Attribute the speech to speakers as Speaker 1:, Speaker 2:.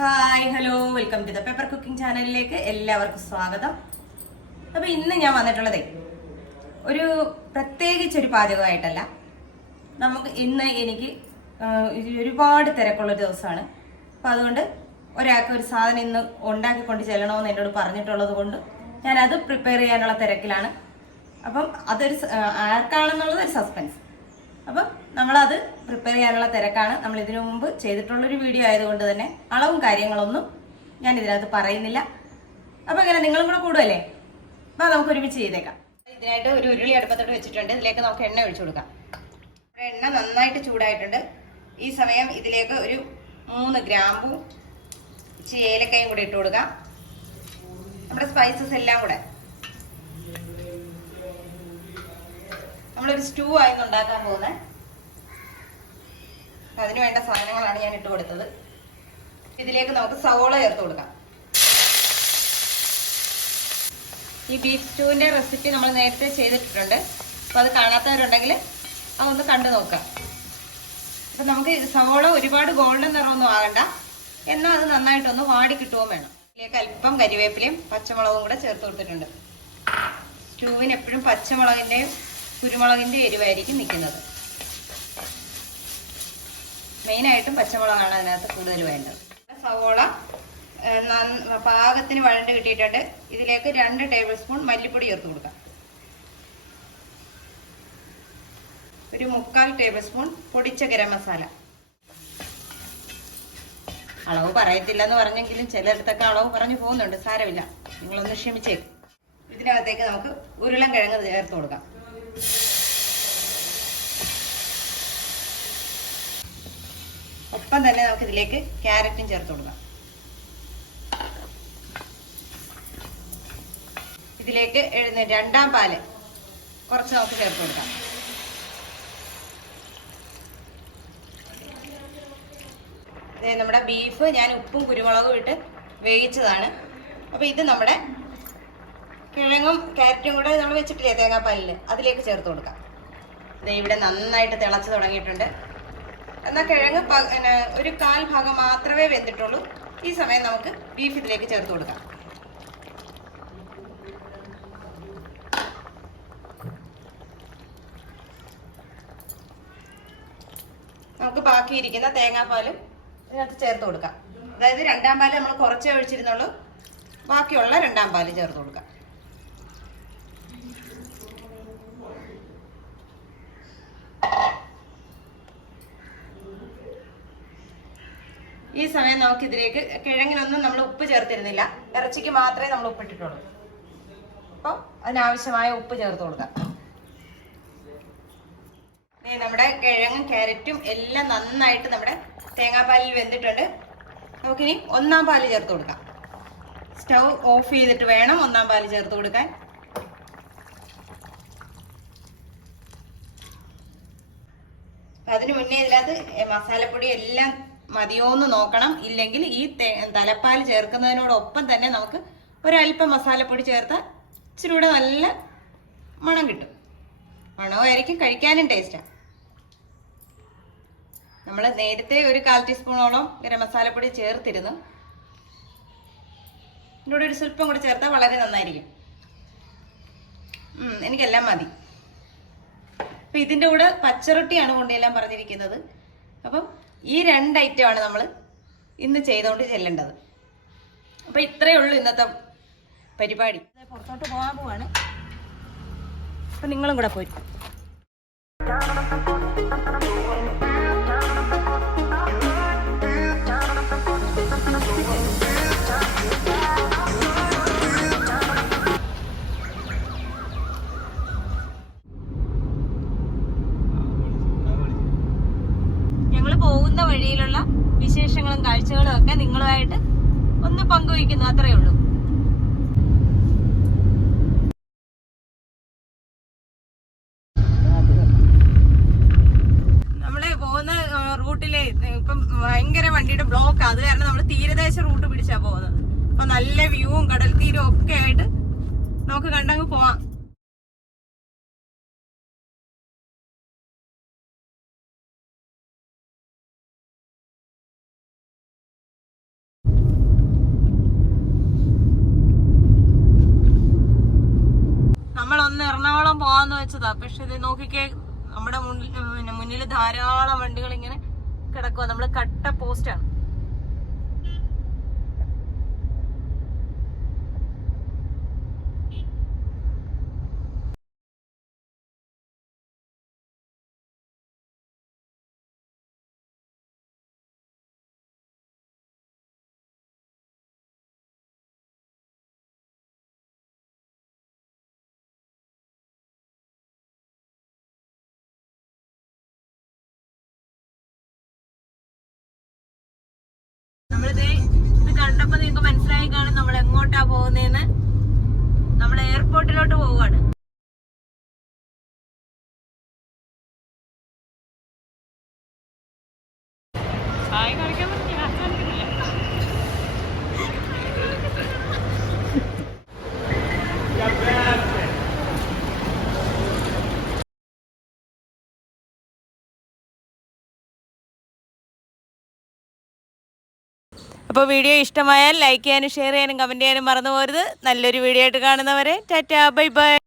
Speaker 1: Hi hello welcome to the paper cooking ചാനലിലേക്ക് എല്ലാവർക്കും സ്വാഗതം. അപ്പൊ ഇന്ന് ഞാൻ വന്നിട്ടുള്ളതേ ഒരു പ്രത്യേകിച്ച് ഒരു പാചകമായിട്ടല്ല. നമുക്ക് ഇന്ന് എനിക്ക് ഒരുപാട് തിരക്കുള്ള ദിവസമാണ്. അപ്പൊ അതുകൊണ്ട് ഒരാൾക്ക് ഒരു സാധനം ഇന്ന് ഉണ്ടാക്കിക്കൊണ്ട് ചെല്ലണമെന്ന് എന്നോട് പറഞ്ഞിട്ടുള്ളത് കൊണ്ട് അത് പ്രിപ്പയർ ചെയ്യാനുള്ള തിരക്കിലാണ്. അപ്പം അതൊരു ആർക്കാണെന്നുള്ളത് ഒരു സസ്പെൻസ് അപ്പം നമ്മളത് പ്രിപ്പയർ ചെയ്യാനുള്ള തിരക്കാണ്. നമ്മൾ ഇതിനു മുമ്പ് ചെയ്തിട്ടുള്ളൊരു വീഡിയോ ആയതുകൊണ്ട് തന്നെ അളവും കാര്യങ്ങളൊന്നും ഞാൻ ഇതിനകത്ത് പറയുന്നില്ല. അപ്പം ഇങ്ങനെ നിങ്ങളും കൂടെ കൂടുമല്ലേ അപ്പം നമുക്ക് ഒരുമിച്ച് ചെയ്തേക്കാം. ഇതിനായിട്ട് ഒരു ഉരുളി അടുപ്പത്തോട് വെച്ചിട്ടുണ്ട്. ഇതിലേക്ക് നമുക്ക് എണ്ണ ഒഴിച്ചു കൊടുക്കാം. എണ്ണ നന്നായിട്ട് ചൂടായിട്ടുണ്ട്. ഈ സമയം ഇതിലേക്ക് ഒരു മൂന്ന് ഗ്രാമ്പും ഇച്ചിരി ഏലക്കയും കൂടി ഇട്ട് കൊടുക്കാം. നമ്മുടെ സ്പൈസസ് എല്ലാം കൂടെ. നമ്മളൊരു സ്റ്റൂ ആയിരുന്നു ഉണ്ടാക്കാൻ പോകുന്നത്. അതിന് വേണ്ട സാധനങ്ങളാണ് ഞാൻ ഇട്ട് കൊടുത്തത്. ഇതിലേക്ക് നമുക്ക് സവോള ചേർത്ത് കൊടുക്കാം. ഈ ബീഫ് സ്റ്റൂവിന്റെ റെസിപ്പി നമ്മൾ നേരത്തെ ചെയ്തിട്ടുണ്ട്. അപ്പൊ അത് കാണാത്തവരുണ്ടെങ്കിൽ അതൊന്ന് കണ്ടു നോക്കാം. അപ്പൊ നമുക്ക് സവോള ഒരുപാട് ഗോൾഡൻ നിറമൊന്നും ആകണ്ട. എന്നാൽ അത് നന്നായിട്ടൊന്ന് വാടി കിട്ടുകയും വേണം. ഇതിലേക്ക് അല്പം കരിവേപ്പിലയും പച്ചമുളകും കൂടെ ചേർത്ത് കൊടുത്തിട്ടുണ്ട്. സ്റ്റൂവിന് എപ്പോഴും പച്ചമുളകിന്റെയും കുരുമുളകിന്റെയും എരിവായിരിക്കും നിൽക്കുന്നത്. മെയിനായിട്ടും പച്ചമുളകാണ് അതിനകത്ത് കൂടുതൽ വേണ്ടത്. സവോള പാകത്തിന് വഴണ്ട് കിട്ടിയിട്ടുണ്ട്. ഇതിലേക്ക് രണ്ട് ടേബിൾ സ്പൂൺ മല്ലിപ്പൊടി ചേർത്ത് കൊടുക്കാം. ഒരു മുക്കാൽ ടേബിൾ സ്പൂൺ പൊടിച്ച ഗരം മസാല. അളവ് പറയത്തില്ല എന്ന് പറഞ്ഞെങ്കിലും ചിലയിടത്തൊക്കെ അളവ് പറഞ്ഞു പോകുന്നുണ്ട്. സാരമില്ല. നിങ്ങളൊന്ന് ക്ഷമിച്ചേക്കും. ഇതിനകത്തേക്ക് നമുക്ക് ഉരുളൻ കിഴങ്ങ് ചേർത്ത് കൊടുക്കാം. ഒപ്പം തന്നെ നമുക്ക് ഇതിലേക്ക് ക്യാരറ്റും ചേർത്ത് കൊടുക്കാം. ഇതിലേക്ക് എഴുന്ന രണ്ടാം പാൽ കുറച്ച് നമുക്ക് ചേർത്ത് കൊടുക്കാം. നമ്മുടെ ബീഫ് ഞാൻ ഉപ്പും കുരുമുളകും ഇട്ട് വേവിച്ചതാണ്. അപ്പോൾ ഇത് നമ്മുടെ കിഴങ്ങും ക്യാരറ്റും കൂടെ നമ്മൾ വെച്ചിട്ടില്ലേ തേങ്ങാപ്പാലിൽ അതിലേക്ക് ചേർത്ത് കൊടുക്കാം. ദേ ഇവിടെ നന്നായിട്ട് തിളച്ച് തുടങ്ങിയിട്ടുണ്ട്. എന്നാൽ കിഴങ്ങ് പിന്നെ ഒരു കാൽ ഭാഗം മാത്രമേ വെന്തിട്ടുള്ളൂ. ഈ സമയം നമുക്ക് ബീഫ് ഇതിലേക്ക് ചേർത്ത് കൊടുക്കാം. നമുക്ക് ബാക്കിയിരിക്കുന്ന തേങ്ങാപ്പാലും ഇതിനകത്ത് ചേർത്ത് കൊടുക്കാം. അതായത് രണ്ടാം പാൽ നമ്മൾ കുറച്ചേ ഒഴിച്ചിരുന്നുള്ളൂ. ബാക്കിയുള്ള രണ്ടാം പാൽ ചേർത്ത് കൊടുക്കാം. ഈ സമയം നമുക്ക് ഇതിലേക്ക് കിഴങ്ങിനൊന്നും നമ്മൾ ഉപ്പ് ചേർത്തിരുന്നില്ല. ഇറച്ചിക്ക് മാത്രമേ നമ്മൾ ഉപ്പിട്ടിട്ടുള്ളൂ. അപ്പം അതിനാവശ്യമായ ഉപ്പ് ചേർത്ത് കൊടുക്കാം. നമ്മുടെ കിഴങ്ങും ക്യാരറ്റും എല്ലാം നന്നായിട്ട് നമ്മുടെ തേങ്ങാപ്പാലിൽ വെന്തിട്ടുണ്ട്. നമുക്കിനി ഒന്നാം പാൽ ചേർത്ത് കൊടുക്കാം. സ്റ്റൗ ഓഫ് ചെയ്തിട്ട് വേണം ഒന്നാം പാൽ ചേർത്ത് കൊടുക്കാൻ. അതിന് മുന്നേ ഇതിനകത്ത് മസാലപ്പൊടി എല്ലാം മതിയോന്ന് നോക്കണം. ഇല്ലെങ്കിൽ ഈ തലപ്പാൽ ചേർക്കുന്നതിനോടൊപ്പം തന്നെ നമുക്ക് ഒരല്പം മസാലപ്പൊടി ചേർത്താൽ ഇച്ചിരി കൂടെ നല്ല മണം കിട്ടും. മണവുമായിരിക്കും കഴിക്കാനും ടേസ്റ്റാണ് നമ്മൾ നേരത്തെ ഒരു കാൽ ടീസ്പൂണോളം ഗരം മസാലപ്പൊടി ചേർത്തിരുന്നു. ഇതിന്റെ ഒരു സ്വല്പം കൂടി ചേർത്താൽ വളരെ നന്നായിരിക്കും. എനിക്കെല്ലാം മതി. അപ്പൊ ഇതിന്റെ കൂടെ പച്ചറൊട്ടിയാണ് കൊണ്ടുചെല്ലാൻ പറഞ്ഞിരിക്കുന്നത്. അപ്പം ഈ രണ്ട് ഐറ്റം ആണ് നമ്മൾ ഇന്ന് ചെയ്തുകൊണ്ട് ചെല്ലേണ്ടത്. അപ്പൊ ഇത്രയേ ഉള്ളൂ ഇന്നത്തെ പരിപാടി. പുറത്തോട്ട് പോകാൻ പോവാണ്. അപ്പൊ നിങ്ങളും കൂടെ പോയി. പോകുന്ന വഴിയിലുള്ള വിശേഷങ്ങളും കാഴ്ചകളും ഒക്കെ നിങ്ങളുമായിട്ട് ഒന്ന് പങ്കുവയ്ക്കുന്നു അത്രയേ ഉള്ളൂ. റൂട്ടിലെ ഇപ്പം വണ്ടിയുടെ ബ്ലോക്ക് അത് കാരണം നമ്മൾ തീരദേശ റൂട്ട് പിടിച്ചാ പോകുന്നത്. അപ്പൊ നല്ല വ്യൂവും കടൽ തീരവും ഒക്കെ ആയിട്ട് നമുക്ക് കണ്ടങ്ങ് പോവാം. വന്ന് എറണാകുളം പോവാന്ന് വെച്ചതാ. പക്ഷെ ഇത് നോക്കിക്കേ നമ്മുടെ മുന്നിൽ ധാരാളം വണ്ടികൾ ഇങ്ങനെ കിടക്കുക നമ്മൾ കട്ട പോസ്റ്റാണ്. കണ്ടപ്പോ നിങ്ങൾക്ക് മനസ്സിലായി കാണും നമ്മൾ എങ്ങോട്ടാ പോകുന്നതെന്ന് നമ്മൾ എയർപോർട്ടിലോട്ട് പോവുകയാണ്. ഹായ് കാണിക്കാൻ പറ്റില്ല അപ്പോൾ വീഡിയോ ഇഷ്ടമായാൽ ലൈക്ക് ചെയ്യാനും ഷെയർ ചെയ്യാനും കമന്റ് ചെയ്യാനും മറന്നു പോരുത് നല്ലൊരു വീഡിയോ ആയിട്ട് കാണുന്നവരെ ടാറ്റാ ബൈ ബൈ.